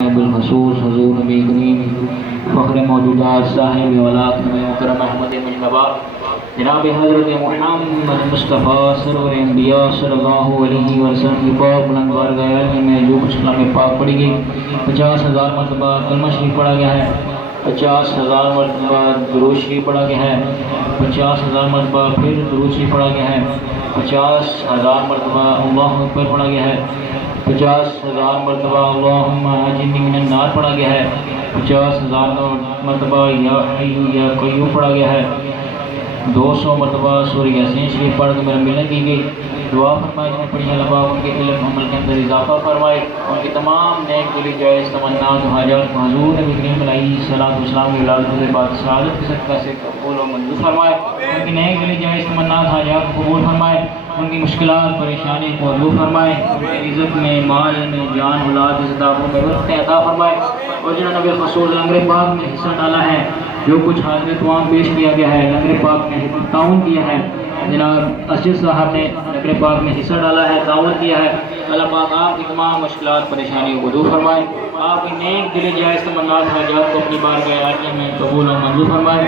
بالخصوص حضور نبی کریم فخر موجودات صاحب ولاک نبی مکرم احمد مجتبی جناب حضرت محمد مصطفیٰ سرور انبیاء صلی اللہ علیہ وسلم کی پاک بلند بارگاہ عالم میں جو کچھ کلام پاک پڑھی گئی 50,000 مرتبہ کلمہ شریف پڑھا گیا ہے، 50,000 مرتبہ درود شریف پڑھا گیا ہے، 50,000 مرتبہ پھر درود شریف پڑھا گیا ہے، 50,000 مرتبہ اللہ اکبر پڑھا گیا ہے، 50,000 مرتبہ اللہم اجرنی من النار پڑھا گیا ہے، 50,000 مرتبہ یا حی یا قیوم پڑھا گیا ہے، 200 مرتبہ سورہ یاسین شریف پڑھ کے میرا ملن کی گئی۔ دعا فرمائے جنہیں پڑھی اللہ پاک ان کے علم عمل کے اندر اضافہ فرمائے، ان کی تمام نیک دلی جائز تمنات و حاجات کو حضور نبی کریم علیہ الصلوۃ والسلام کی ولادت کے بعد سعادت کے صدقہ سے قبول و منظور فرمائے، ان کی نیک دلی جائز تمنات حاجات کو قبول فرمائے، ان کی مشکلات پریشانی کو دور فرمائے، ان کی عزت میں مال میں جان اولاد عزتوں میں برکت عطا فرمائے، اور جنہوں نے بالخصوص لنگر پاک میں حصہ ڈالا ہے، جو کچھ حاضر توام پیش کیا گیا ہے، لنگر پاک میں تعاون کیا ہے، جناب اسجد صاحب نے لنگر پاک میں حصہ ڈالا ہے، تعاون کیا ہے، اللہ پاک آپ کی تمام مشکلات پریشانیوں کو دور فرمائے، آپ کی نیک دل جائز تمنات حاجات کو اپنی بارگاہ عالیہ میں قبول و منظور فرمائے،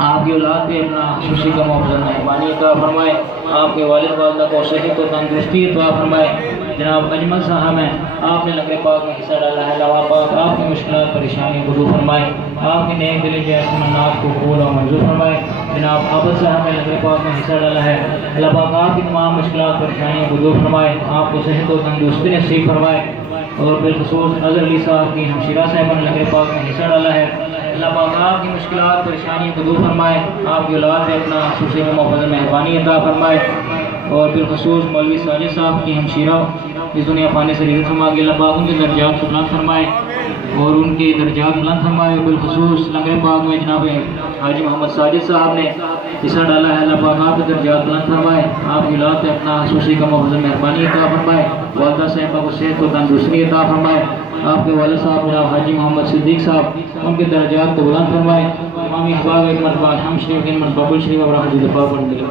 آپ کی اولاد پہ اپنا خوشی کا محفوظ مہربانی عطا فرمائے، آپ کے والد والدہ کو صحت و تندرستی عطا فرمائے، جناب اجمل صاحب ہیں، آپ نے لنگر پاک میں حصہ ڈالا ہے، اللہ پاک آپ کی مشکلات پریشانیوں کو دور فرمائے، آپ کی نیک دل جائز تمنات کو قبول و منظور فرمائے، جناب عابد صاحب نے لنگر پاک میں حصہ ڈالا ہے، اللہ پاک آپ کی تمام مشکلات پریشانیوں کو دور فرمائے، آپ کو صحت و تندرستی نصیب فرمائے، اور بالخصوص اظہر علی صاحب کی ہمشیرہ صاحبہ نے لنگر پاک میں حصہ ڈالا ہے، اللہ پاک آپ کی مشکلات پریشانیوں کو دور فرمائے، آپ کی اولاد سے اپنا خصوصی محفوظ مہربانی عطا فرمائے، اور بالخصوص مولوی ساجد صاحب کی ہمشیرہ اس دنیا پانے سے رضا فرما کے اللہ پاک ان کے درجات کو بلند فرمائے اور ان کے درجات بلند فرمائے، بالخصوص لنگر پاک میں جناب حاجی محمد ساجد صاحب نے حصہ ڈالا ہے، اللہ پاک آپ کے درجات بلند فرمائے، آپ کی اولاد سے اپنا خصوصی کا محفوظ مہربانی عطا فرمائے، والدہ صاحبہ کو صحت و تندرستی عطا فرمائے، آپ کے والد صاحب جناب حاجی محمد صدیق صاحب ان کے درجات کو بلند فرمائے، امام اقبال ایک مرتبہ ہم شریف ایک مرتبہ بل شریف اور حدیث پاک پڑھنے کے لیے